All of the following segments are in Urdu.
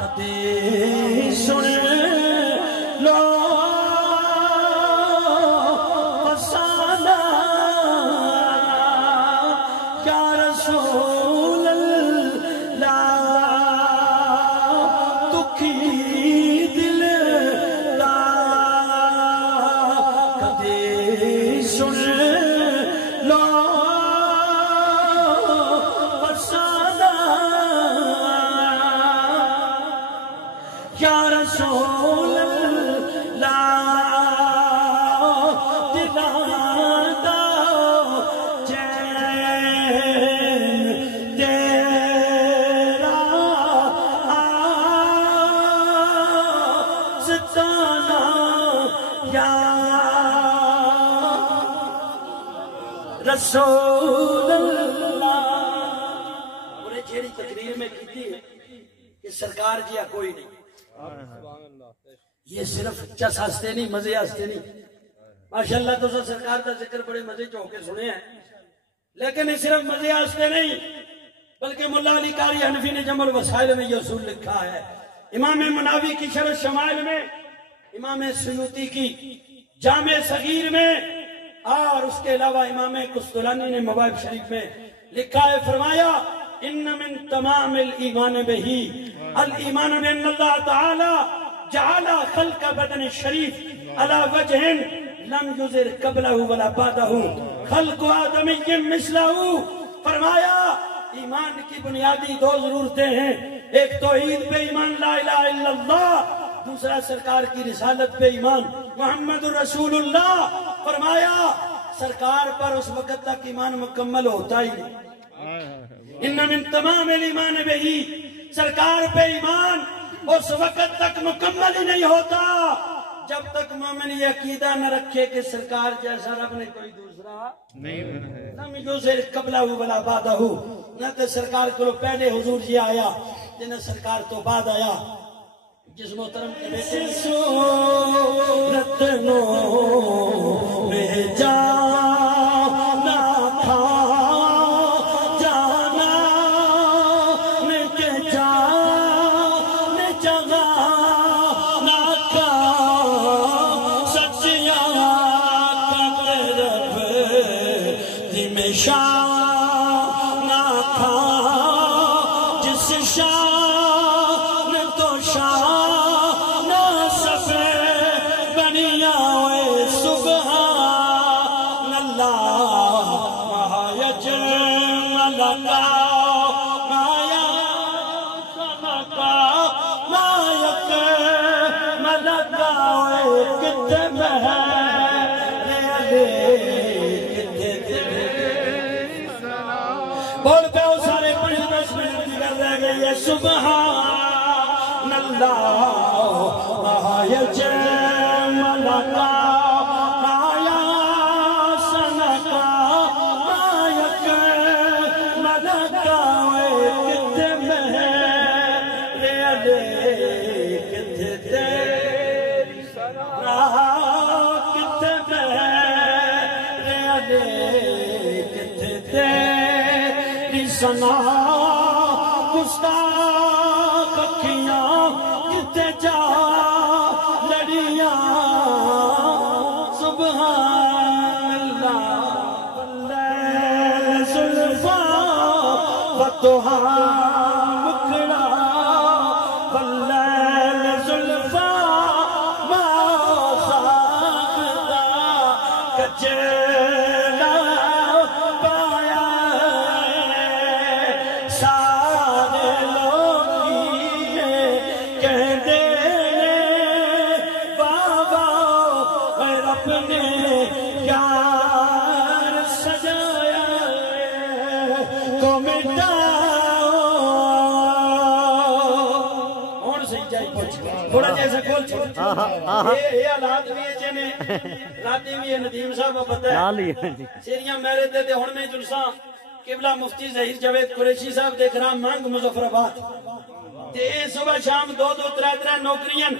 کدے سن لو فسانہ یا رسول اللہ دکھی دل دا کدے سن لو فسانہ یا رسول اللہ دلان دا چین تیرا ستانا یا رسول اللہ. انہیں جیڑی تقریر میں کی تھی کہ سرکار جیا کوئی نہیں، یہ صرف چس ہستے نہیں، مزے ہستے نہیں. ماشاءاللہ تو سرکار کا ذکر بڑے مزے چو کے سنے ہیں، لیکن یہ صرف مزے ہستے نہیں بلکہ ملا علی قاری حنفی نے جمع الوسائل میں یہ اصول لکھا ہے، امام مناوی کی شرح الشمائل میں، امام سیوطی کی جامع صغیر میں، اور اس کے علاوہ امام قسطلانی نے مواہب شریف میں لکھا ہے. فرمایا ان من تمام الایمان بہی الایمان بان اللہ تعالی جعل خلق بدن شریف على وجہ لم یزر قبلہ ولا بعدہ خلق آدمی مثلہ. فرمایا ایمان کی بنیادی دو ضرورتیں ہیں، ایک توحید پہ ایمان لا الہ الا اللہ، دوسرا سرکار کی رسالت پہ ایمان محمد رسول اللہ. فرمایا سرکار پر اس وقت تک ایمان مکمل ہوتا ہی نہیں. ان من تمام الایمان بہی، سرکار پہ ایمان اس وقت تک مکمل ہی نہیں ہوتا جب تک مومن یہ عقیدہ نہ رکھے کہ سرکار جیسا رب نے کوئی دوسرا نہیں. لم یزر قبلہ ولا بعدہ، نہ تو سرکار کو پہلے حضور جی آیا نہ سرکار تو بعد آیا. جس محترم کے بیٹے رتنوں میں جانا تھا جانا میں کہ جانے جگہ نہ کا سچیا کا رب میں شان نہ تھا جس شان تو شان سبحان اللہ آیا جمال اللہ آیا سنکا آیا کمال اللہ کتے میرے علی کتے تیری راہ کتے میرے علی کتے تیری سنا گستاخ اکھیاں کتے جا لڑیاں سبحان اللہ واللیل زلفا فتحا مکھڑا واللیل زلفا ما ساختا کچیلا پایا سارے لوگی کہہ دے بابا اور اپنے یار سجایا کو مٹاؤ. اور صحیح جائے پوچھ تھوڑا جیسا کھول چھوڑ یہ حالات بھی ہے جنہیں راتی بھی ہے ندیم صاحب کو پتہ ہے سیریاں میرے دے ہون میں جلساں قبلہ مفتی ظہیر جاوید قریشی صاحب دیکھ رہا مانگ مظفر آباد تے صبح شام دو ترے نوکریاں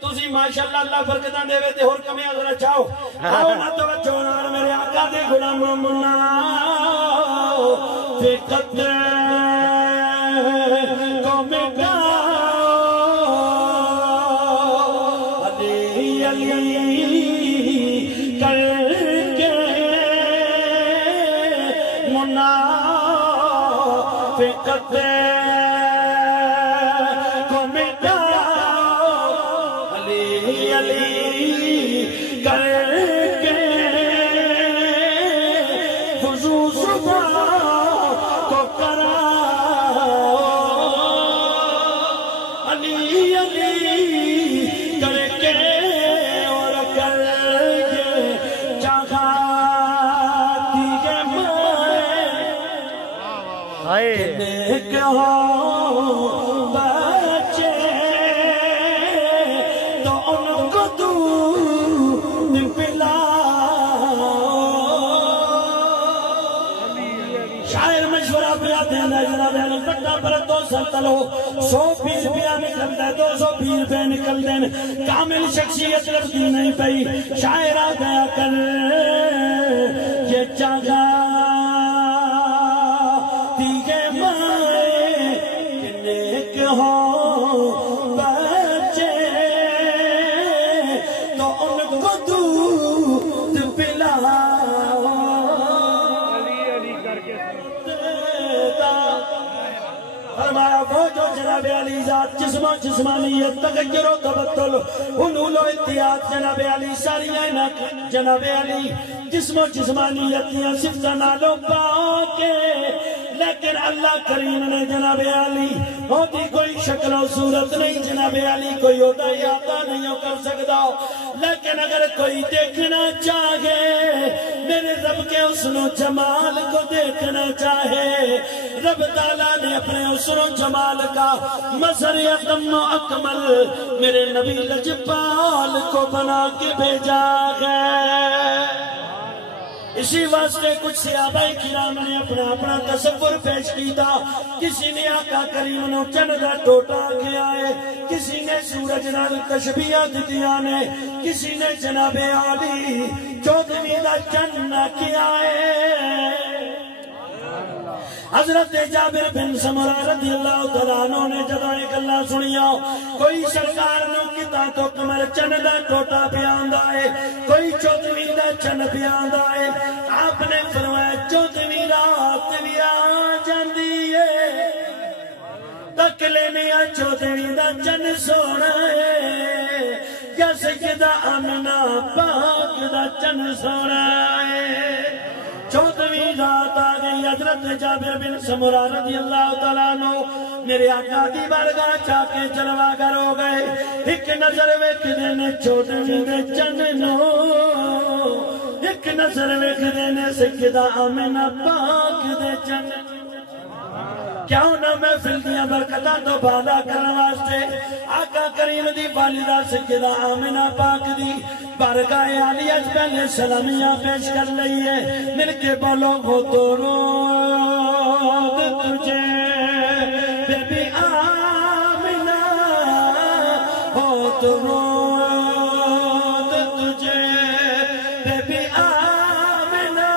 تسی ماشاءاللہ اللہ برکتاں دے وے تے ہور کمیاں ذرا چاہو آؤ نہ توجہ نال میرے آقا دے غلام منا فقط کو مٹاؤ تلو 120 نکل دے 220 نکل دے کامل شخصیت لفظی نہیں پئی شاعرہ گیا کر یہ چاگا دیگے مائے کنیک ہو بچے تو ان کو دودھ پلاؤ فرمایا وہ جو جناب علی ذات جسم و جسمانیت تغیر و تبدل حلول و اتحاد جناب علی ساریاں جناب علی جسم و جسمانیت یا صفتہ نالو پاکے لیکن اللہ کریم نے جناب علی ہوتی کوئی شکل و صورت نہیں جناب علی کوئی ہوتا یادہ نہیں ہو کر سکتا لیکن اگر کوئی دیکھنا چاہے میرے رب کے حسن و جمال کو دیکھنا چاہے رب تعالیٰ نے اپنے حسن و جمال کا مظہر اتم و اکمل میرے نبی لجپال کو بنا کے بھیجا ہے اسی واسطے کچھ صحابہ کرام نے اپنا تصور پیش کی تھا کسی نے آقا کریم نے چند دا ٹوٹا کیا ہے کسی نے سورج نال تشبیہ دتیاں نے کسی نے جناب علی 14ویں دا چند کیا ہے حضرت جابر بن سمرہ رضی اللہ تعالیٰ عنہ نے جدو ایک اللہ سنیا کوئی سرکار نو کتا تو کمر چند دا ٹوٹا پیاندہ ہے کوئی 14ویں دا چند پیاندہ ہے آپ نے فرمایا 14ویں رات بھی آ جاندی ہے تک لینے 14ویں دا چند سونا ہے یا سیدہ آمنہ پاک دا چند سونا ہے 14ویں رات آ گئی حضرت جابر بن سمرہ رضی اللہ تعالیٰ عنہ میرے آقا دی بارگاہ چاکے جلوہ گر ہو گئے ایک نظر ویکھ دینے 14ویں دے چننو ایک نظر ویکھ دینے سیدہ آمنہ پاک دے چننو کیوں نہ محفل دیا برکتہ تو بالا کرنے واسطے آقا کریم دی والدہ سیدہ آمنہ پاک دی بارگاہ عالیہ پہلے سلامیہ پیش کر لئی ہے مل کے بولو وہ تو رود تجھے بے بی آمنہ وہ تو رود تجھے بے بی آمنہ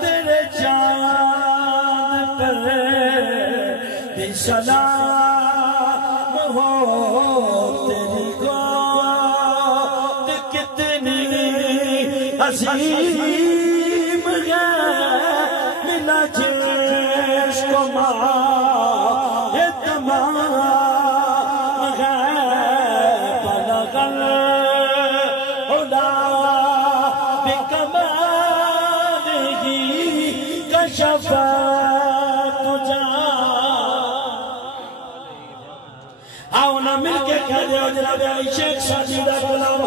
تیرے چاند پر بھی سلام ہو تیری عظیم ہے ملا جیش کو ماں یہ تمام ہے بلغ العلا بکمالہ کشف تجا آؤ نہ مل کے کہہ دے جناب علی شیخ سعدی دا غلام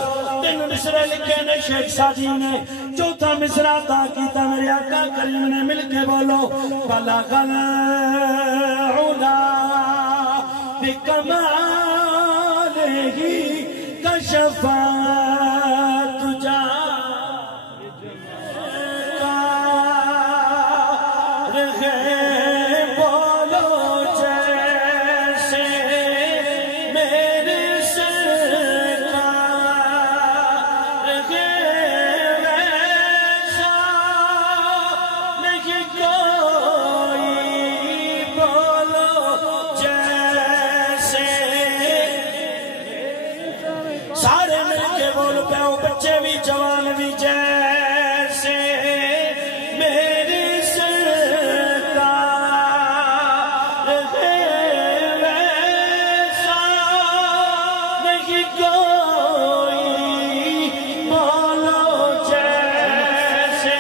3 مصرے لکھے نے شیخ سعدی نے 4تھا مصرہ تا کیتا میرے آقا کریم نے مل کے بولو بلغ العلا بکمالہ کشف تجا بچے بھی جوان بھی جیسے میری سرکار ہے ویسا نہیں کوئی بولو جیسے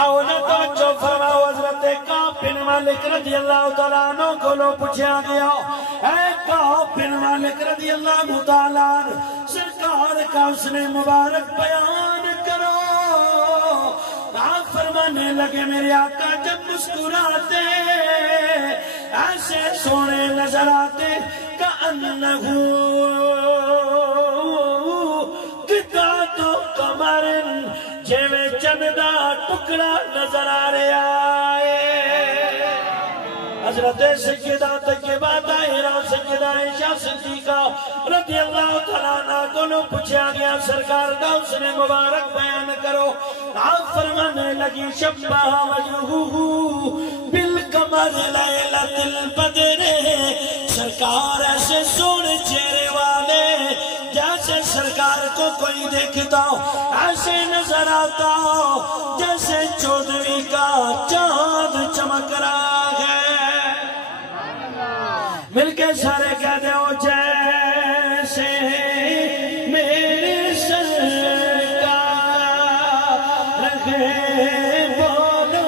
آؤ نہ تو جو فرماؤ حضرت کعب بن مالک رضی اللہ تعالیٰ عنہ کو لو پوچھا گیا اے کعب بن مالک رضی اللہ تعالیٰ سرکار کا اس نے مبارک بیان کرو آپ فرمانے لگے میرے آقا جب مسکراتے ایسے سونے نظر آتے کأنہو قطعۃ قمر جیوے چند دا ٹکڑا نظر آ رہے آئے حضرت سیدہ طیبہ طاہرہ سیدہ عائشہ صدیقہ رضی اللہ تعالیٰ عنہ کو پوچھا گیا سرکار کا اس نے مبارک بیان کرو. آپ فرمانے لگی شبہ وجہہ بالقمر لیلۃ البدر. سرکار ایسے سونے چہرے والے جیسے سرکار کو کوئی دیکھتا ایسے نظر آتا جیسے 14ویں کا چاند چمک رہا ہے. مل کے سارے کہتے ہو جیسے میرے سرکار ہے بولو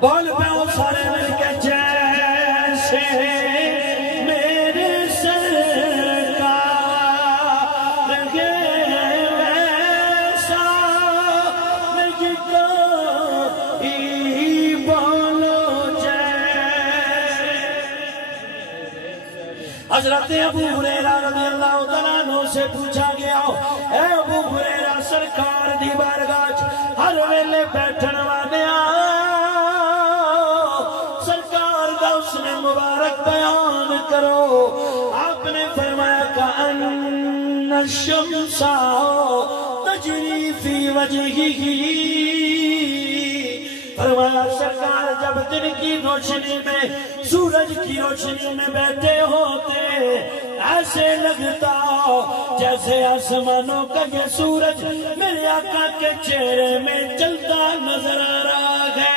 بول پہ ہو سارے مل کے جیسے میرے سرکار ہے ویسا نہیں کوئی بولو جیسے. حضرت ابو ہریرہ رضی اللہ تعالیٰ عنہ سے پوچھا گیا اے ابو ہریرہ سرکار دی بارگاہ ہر ویلے بیٹھن والے سرکار دا اس نے مبارک بیان کرو. آپ نے فرمایا کأن الشمس تجری فی وجہہ. فرمایا سرکار جب دن کی روشنی میں سورج کی روشنی میں بیٹھے ہوتے ایسے لگتا جیسے آسمانوں کا یہ سورج میرے آقا کے چہرے میں چلتا نظر آ رہا ہے.